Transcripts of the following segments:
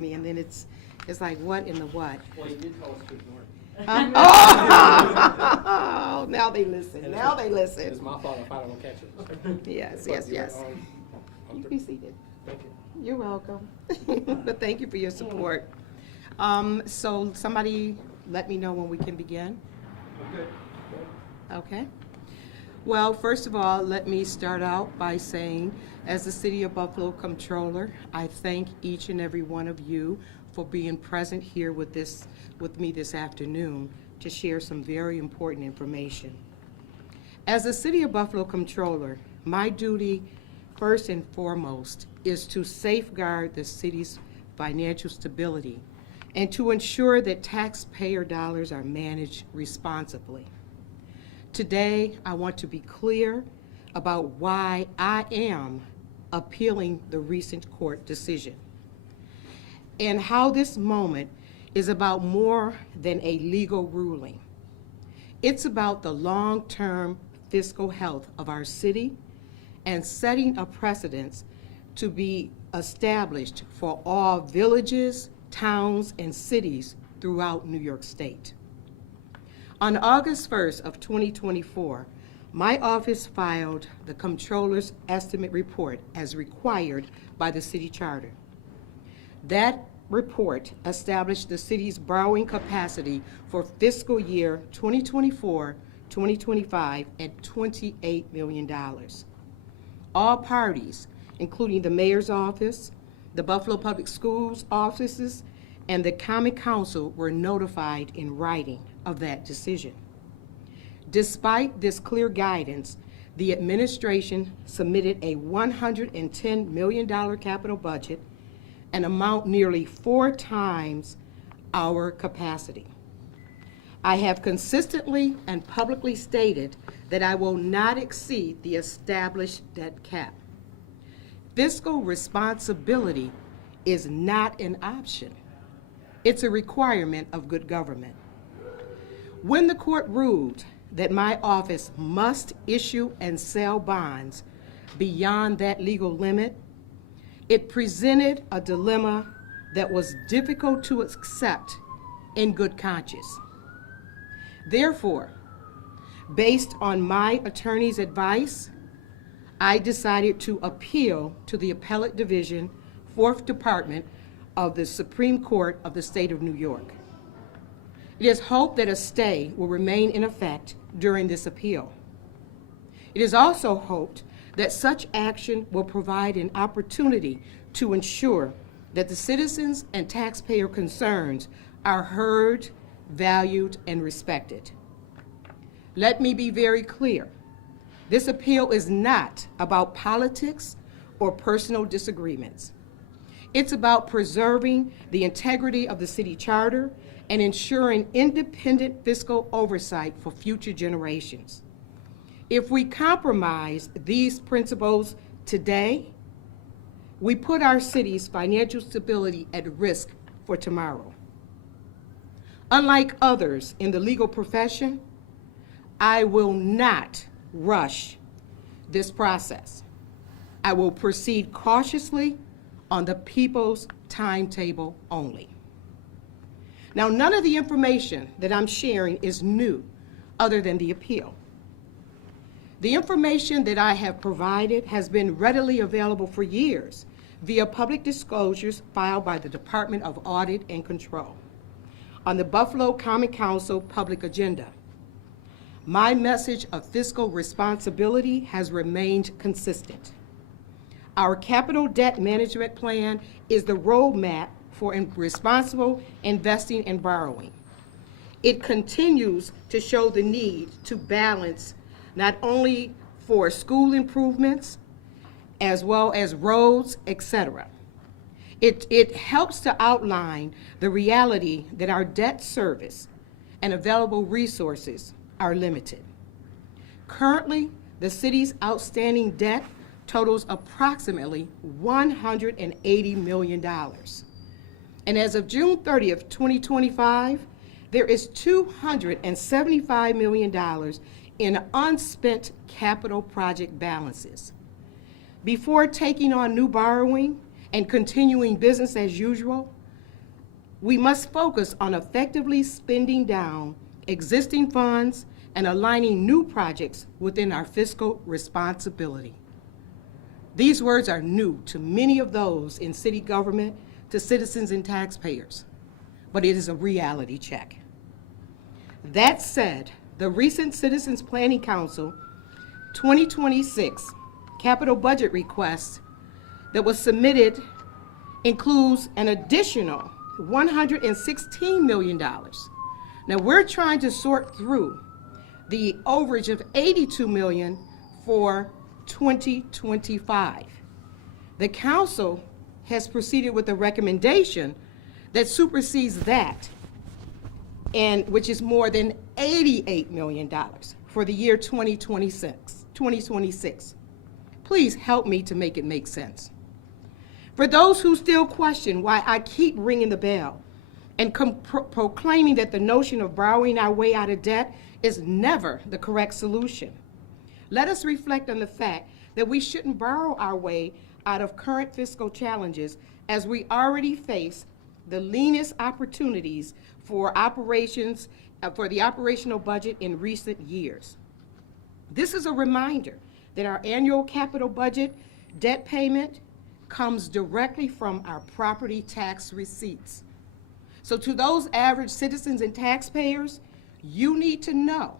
me, and then it's like, what in the what? Well, you did tell us to ignore it. Oh, now they listen. Now they It's listen. my fault if I don't catch it. Yes, But yes, you're, yes. You through. be seated. Thank you. You're welcome. But thank you for your support. So somebody let me know when we can begin. I'm good. Okay. Well, first of all, let me start out by saying, as the City of Buffalo Comptroller, I thank each and every one of you for being present here with me this afternoon to share some very important information. As the City of Buffalo Comptroller, my duty, first and foremost, is to safeguard the city's financial stability and to ensure that taxpayer dollars are managed responsibly. Today, I want to be clear about why I am appealing the recent court decision and how this moment is about more than a legal ruling. It's about the long-term fiscal health of our city and setting a precedent to be established for all villages, towns, and cities throughout New York State. On August 1st of 2024, my office filed the Comptroller's Estimate Report as required by the city charter. That report established the city's borrowing capacity for fiscal year 2024-2025 at $28 million. All parties, including the mayor's office, the Buffalo Public Schools offices, and the Common Council, were notified in writing of that decision. Despite this clear guidance, the administration submitted a $110 million capital budget, an amount nearly 4 times our capacity. I have consistently and publicly stated that I will not exceed the established debt cap. Fiscal responsibility is not an option. It's a requirement of good government. When the court ruled that my office must issue and sell bonds beyond that legal limit, it presented a dilemma that was difficult to accept in good conscience. Therefore, based on my attorney's advice, I decided to appeal to the Appellate Division, 4th Department of the Supreme Court of the State of New York. It is hoped that a stay will remain in effect during this appeal. It is also hoped that such action will provide an opportunity to ensure that the citizens and taxpayer concerns are heard, valued, and respected. Let me be very clear. This appeal is not about politics or personal disagreements. It's about preserving the integrity of the city charter and ensuring independent fiscal oversight for future generations. If we compromise these principles today, we put our city's financial stability at risk for tomorrow. Unlike others in the legal profession, I will not rush this process. I will proceed cautiously on the people's timetable only. Now, none of the information that I'm sharing is new other than the appeal. The information that I have provided has been readily available for years via public disclosures filed by the Department of Audit and Control on the Buffalo Common Council public agenda. My message of fiscal responsibility has remained consistent. Our capital debt management plan is the roadmap for responsible investing and borrowing. It continues to show the need to balance not only for school improvements, as well as roads, etc. It helps to outline the reality that our debt service and available resources are limited. Currently, the city's outstanding debt totals approximately $180 million. And as of June 30th, 2025, there is $275 million in unspent capital project balances. Before taking on new borrowing and continuing business as usual, We must focus on effectively spending down existing funds and aligning new projects within our fiscal responsibility. These words are new to many of those in city government, to citizens and taxpayers, but it is a reality check. That said, the recent Citizens Planning Council 2026 capital budget request that was submitted includes an additional $116 million. Now, we're trying to sort through the overage of $82 million for 2025. The council has proceeded with a recommendation that supersedes that, and which is more than $88 million for the year 2026. Please help me to make it make sense. For those who still question why I keep ringing the bell and proclaiming that the notion of borrowing our way out of debt is never the correct solution, let us reflect on the fact that we shouldn't borrow our way out of current fiscal challenges, as we already face the leanest opportunities for operations, for the operational budget in recent years. This is a reminder that our annual capital budget debt payment comes directly from our property tax receipts. So to those average citizens and taxpayers, you need to know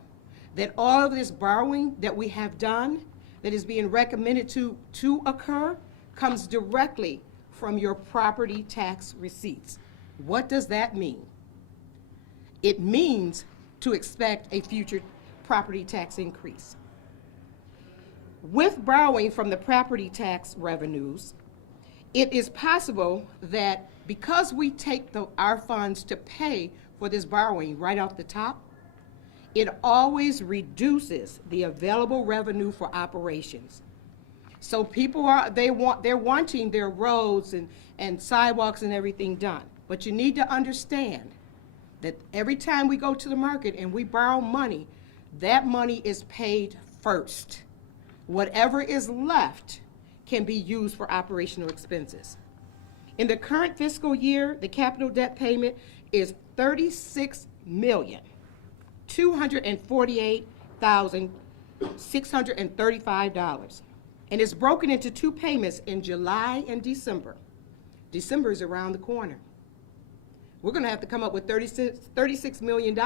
that all of this borrowing that we have done, that is being recommended to occur, comes directly from your property tax receipts. What does that mean? It means to expect a future property tax increase. With borrowing from the property tax revenues, it is possible that because we take our funds to pay for this borrowing right off the top, it always reduces the available revenue for operations. So people they're wanting their roads and sidewalks and everything done. But you need to understand that every time we go to the market and we borrow money, that money is paid first. Whatever is left can be used for operational expenses. In the current fiscal year, the capital debt payment is $36,248,635, and it's broken into two payments in July and December. December is around the corner. We're going to have to come up with $36 million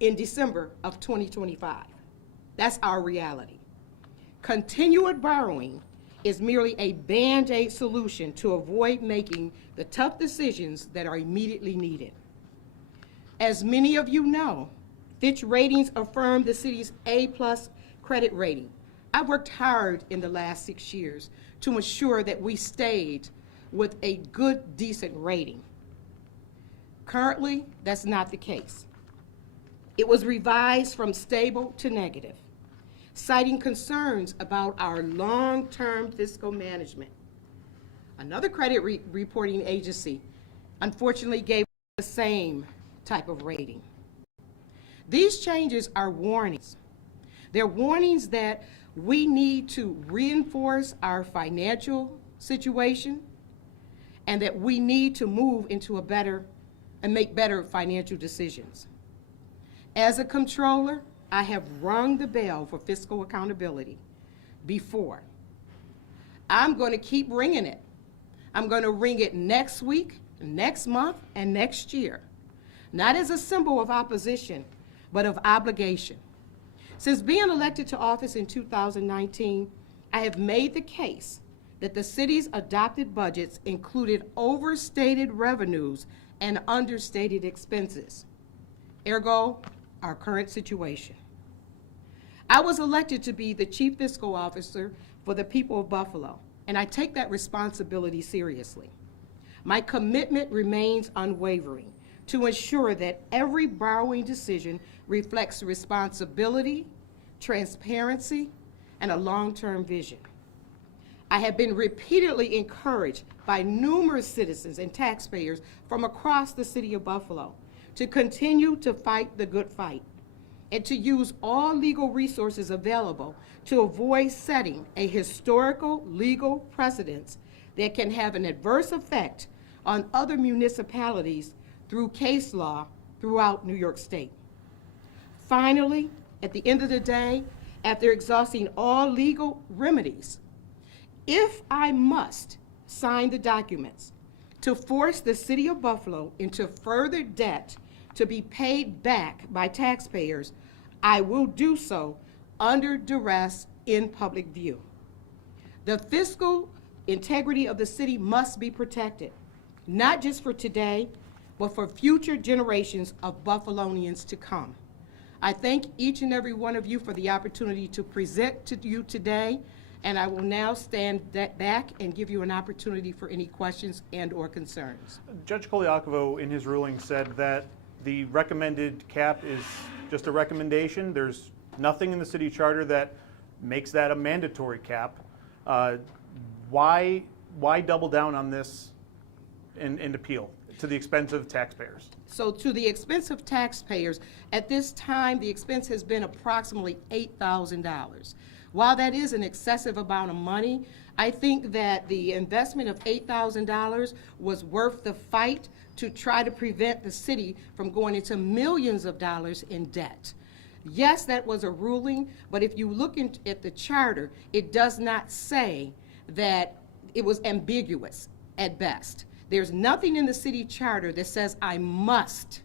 in December of 2025. That's our reality. Continued borrowing is merely a Band-Aid solution to avoid making the tough decisions that are immediately needed. As many of you know, Fitch Ratings affirmed the city's A+ credit rating. I worked hard in the last 6 years to ensure that we stayed with a good, decent rating. Currently, that's not the case. It was revised from stable to negative, citing concerns about our long-term fiscal management. Another credit reporting agency unfortunately gave the same type of rating. These changes are warnings. They're warnings that we need to reinforce our financial situation and that we need to move into a better and make better financial decisions. As a comptroller, I have rung the bell for fiscal accountability before. I'm going to keep ringing it. I'm going to ring it next week, next month, and next year, not as a symbol of opposition, but of obligation. Since being elected to office in 2019, I have made the case that the city's adopted budgets included overstated revenues and understated expenses, ergo, our current situation. I was elected to be the Chief Fiscal Officer for the people of Buffalo, and I take that responsibility seriously. My commitment remains unwavering to ensure that every borrowing decision reflects responsibility, transparency, and a long-term vision. I have been repeatedly encouraged by numerous citizens and taxpayers from across the city of Buffalo to continue to fight the good fight and to use all legal resources available to avoid setting a historical legal precedent that can have an adverse effect on other municipalities through case law throughout New York State. Finally, at the end of the day, after exhausting all legal remedies, if I must sign the documents to force the city of Buffalo into further debt to be paid back by taxpayers, I will do so under duress in public view. The fiscal integrity of the city must be protected, not just for today, but for future generations of Buffalonians to come. I thank each and every one of you for the opportunity to present to you today, and I will now stand back and give you an opportunity for any questions and/or concerns. Judge Koliakovo, in his ruling, said that the recommended cap is just a recommendation. There's nothing in the city charter that makes that a mandatory cap. Why double down on this and appeal to the expense of taxpayers? So to the expense of taxpayers, at this time, the expense has been approximately $8,000. While that is an excessive amount of money, I think that the investment of $8,000 was worth the fight to try to prevent the city from going into millions of dollars in debt. Yes, that was a ruling, but if you look at the charter, it does not say that it was ambiguous at best. There's nothing in the city charter that says I must.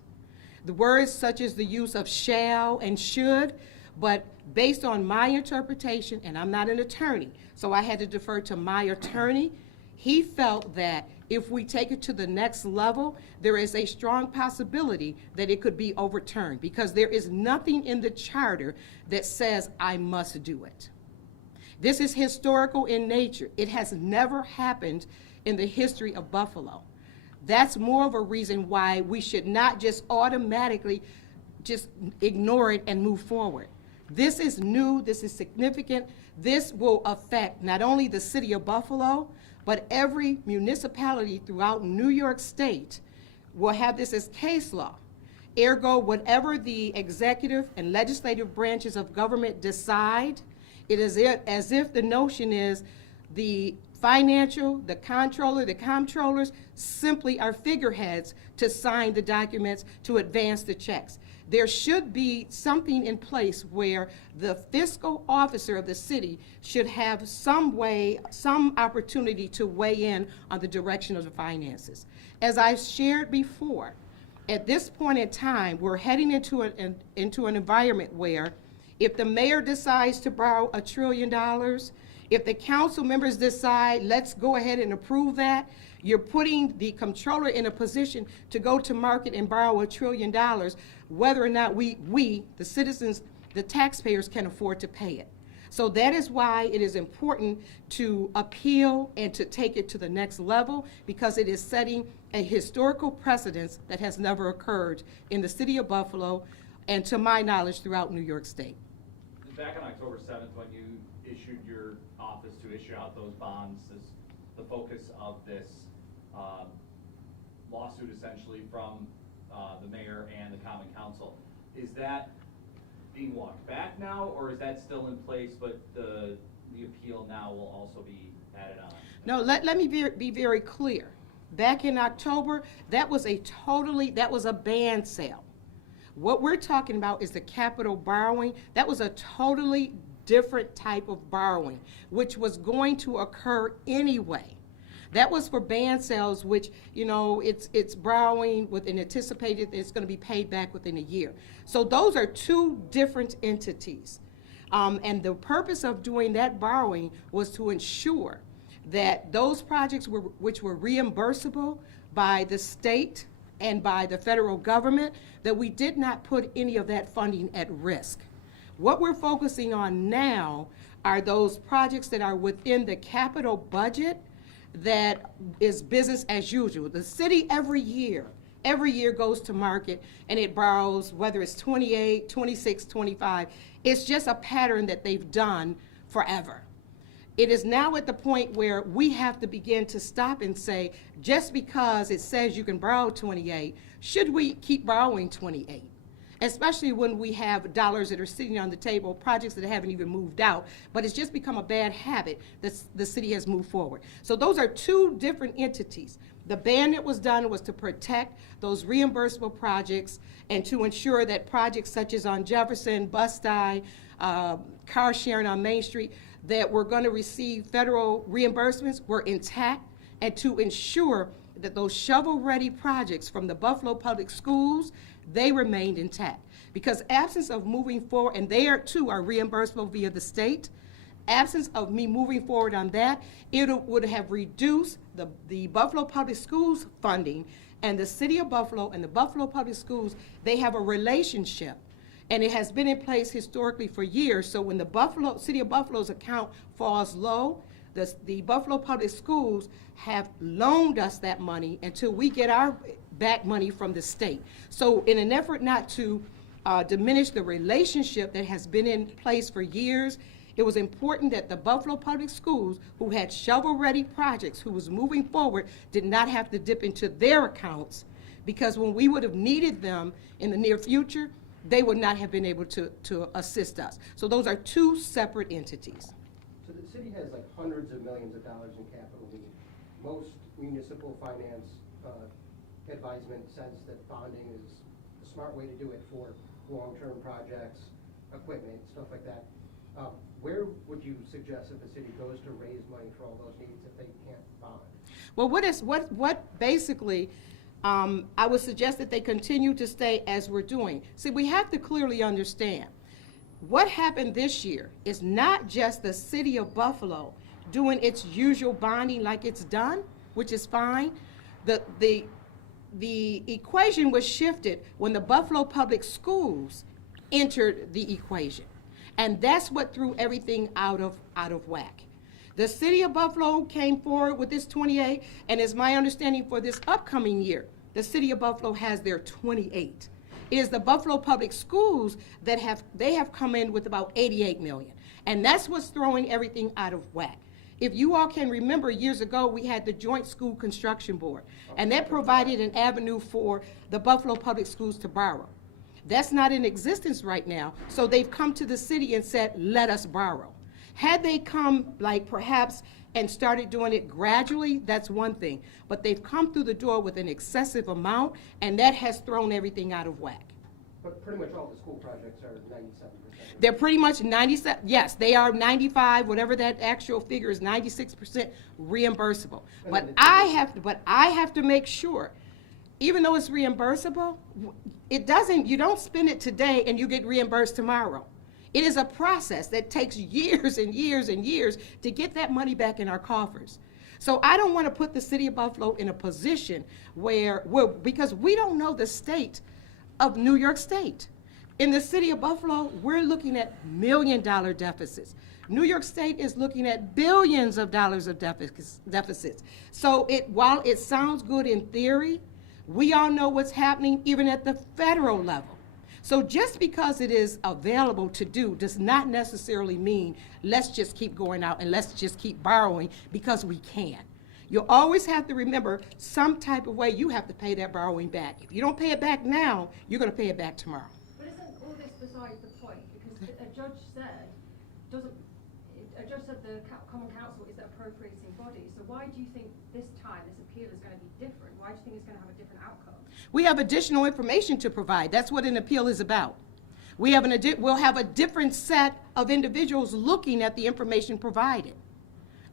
The words such as the use of shall and should, but based on my interpretation, and I'm not an attorney, so I had to defer to my attorney, he felt that if we take it to the next level, there is a strong possibility that it could be overturned because there is nothing in the charter that says I must do it. This is historical in nature. It has never happened in the history of Buffalo. That's more of a reason why we should not just automatically just ignore it and move forward. This is new, this is significant. This will affect not only the city of Buffalo, but every municipality throughout New York State will have this as case law. Ergo, whatever the executive and legislative branches of government decide, it is as if the notion is the financial, the comptroller, the comptrollers simply are figureheads to sign the documents to advance the checks. There should be something in place where the fiscal officer of the city should have some way, some opportunity to weigh in on the direction of the finances. As I've shared before, at this point in time, we're heading into an environment where if the mayor decides to borrow $1 trillion, if the council members decide, let's go ahead and approve that, you're putting the comptroller in a position to go to market and borrow $1 trillion, whether or not we, the citizens, the taxpayers, can afford to pay it. So that is why it is important to appeal and to take it to the next level, because it is setting a historical precedence that has never occurred in the city of Buffalo and, to my knowledge, throughout New York State. Back on October 7th, when you issued your office to issue out those bonds, the focus of this lawsuit essentially from the mayor and the common council, is that being walked back now, or is that still in place, but the appeal now will also be added on? No, let me be very clear. Back in October, that was a band sale. What we're talking about is the capital borrowing. That was a totally different type of borrowing, which was going to occur anyway. That was for band sales, which, you know, it's borrowing with an anticipated it's going to be paid back within a year. So those are two different entities. And the purpose of doing that borrowing was to ensure that those projects which were reimbursable by the state and by the federal government, that we did not put any of that funding at risk. What we're focusing on now are those projects that are within the capital budget that is business as usual. The city every year goes to market and it borrows, whether it's 28, 26, 25. It's just a pattern that they've done forever. It is now at the point where we have to begin to stop and say, just because it says you can borrow 28, should we keep borrowing 28? Especially when we have dollars that are sitting on the table, projects that haven't even moved out, but it's just become a bad habit that the city has moved forward. So those are two different entities. The ban that was done was to protect those reimbursable projects and to ensure that projects such as on Jefferson, Bus-Stye, car sharing on Main Street, that were going to receive federal reimbursements were intact, and to ensure that those shovel-ready projects from the Buffalo Public Schools, they remained intact. Because absence of moving forward, and they are too are reimbursable via the state, absence of me moving forward on that, it would have reduced the Buffalo Public Schools funding, and the City of Buffalo and the Buffalo Public Schools, they have a relationship. And it has been in place historically for years. So when the City of Buffalo's account falls low, the Buffalo Public Schools have loaned us that money until we get our back money from the state. So in an effort not to diminish the relationship that has been in place for years, it was important that the Buffalo Public Schools, who had shovel-ready projects, who was moving forward, did not have to dip into their accounts, because when we would have needed them in the near future, they would not have been able to assist us. So those are two separate entities. So the city has like hundreds of millions of dollars in capital need. Most municipal finance advisement says that bonding is a smart way to do it for long-term projects, equipment, stuff like that. Where would you suggest if the city goes to raise money for all those needs if they can't bond? Well, what basically, I would suggest that they continue to stay as we're doing. See, we have to clearly understand, what happened this year is not just the City of Buffalo doing its usual bonding like it's done, which is fine. The equation was shifted when the Buffalo Public Schools entered the equation. And that's what threw everything out of whack. The City of Buffalo came forward with this 28, and it's my understanding for this upcoming year, the City of Buffalo has their 28. It is the Buffalo Public Schools that have come in with about 88 million. And that's what's throwing everything out of whack. If you all can remember, years ago, we had the Joint School Construction Board, and that provided an avenue for the Buffalo Public Schools to borrow. That's not in existence right now, so they've come to the city and said, let us borrow. Had they come, like perhaps, and started doing it gradually, that's one thing. But they've come through the door with an excessive amount, and that has thrown everything out of whack. But pretty much all the school projects are 97%. They're pretty much 97, yes, they are 95, whatever that actual figure is, 96% reimbursable. But I have to make sure, even though it's reimbursable, you don't spend it today and you get reimbursed tomorrow. It is a process that takes years and years and years to get that money back in our coffers. So I don't want to put the City of Buffalo in a position because we don't know the state of New York State. In the City of Buffalo, we're looking at $1 million deficits. New York State is looking at billions of dollars of deficits. So while it sounds good in theory, we all know what's happening even at the federal level. So just because it is available to do does not necessarily mean let's just keep going out and let's just keep borrowing because we can. You'll always have to remember some type of way you have to pay that borrowing back. If you don't pay it back now, you're going to pay it back tomorrow. But isn't all this beside the point? Because a judge said the Common Council is the appropriating body. So why do you think this time this appeal is going to be different? Why do you think it's going to have a different outcome? We have additional information to provide. That's what an appeal is about. We'll have a different set of individuals looking at the information provided.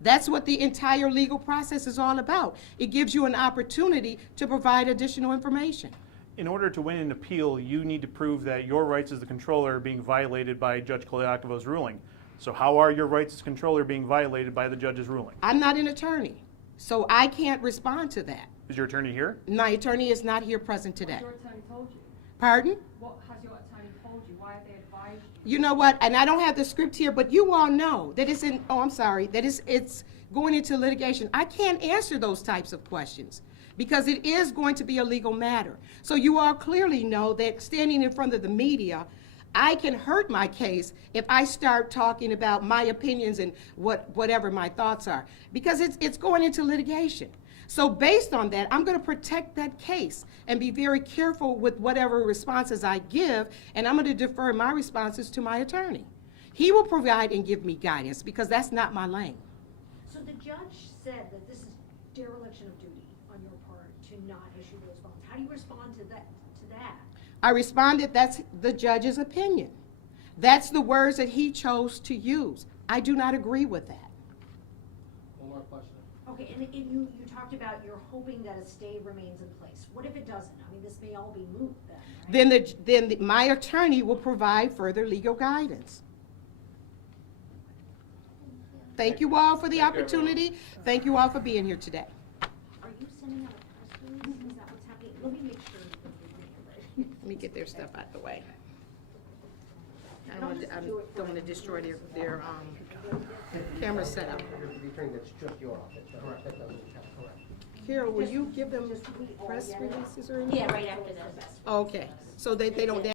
That's what the entire legal process is all about. It gives you an opportunity to provide additional information. In order to win an appeal, you need to prove that your rights as the controller are being violated by Judge Koliakovo's ruling. So how are your rights as controller being violated by the judge's ruling? I'm not an attorney, so I can't respond to that. Is your attorney here? My attorney is not here present today. What has your attorney told you? Pardon? What has your attorney told you? Why have they advised you? You know what, and I don't have the script here, but you all know that it's going into litigation. I can't answer those types of questions because it is going to be a legal matter. So you all clearly know that standing in front of the media, I can hurt my case if I start talking about my opinions and whatever my thoughts are, because it's going into litigation. So based on that, I'm going to protect that case and be very careful with whatever responses I give, and I'm going to defer my responses to my attorney. He will provide and give me guidance because that's not my lane. So the judge said that this is dereliction of duty on your part. response? How do you respond to that, I responded, that's the judge's opinion. That's the words that he chose to use. I do not agree with that. One more question. Okay, and you talked about you're hoping that a stay remains in place. What if it doesn't? I mean, this may all be moot then, right? Then my attorney will provide further legal guidance. Thank you all for the opportunity. Thank you all for being here today. Are you sending out a press release? Is that what's happening? Let me make sure that you're right. Let me get their stuff out the way. I don't want to destroy their camera setup. The attorney, that's just your office, right? That doesn't count, correct? Carol, will you give them press releases or anything? Yeah, right after this. Okay, so they don't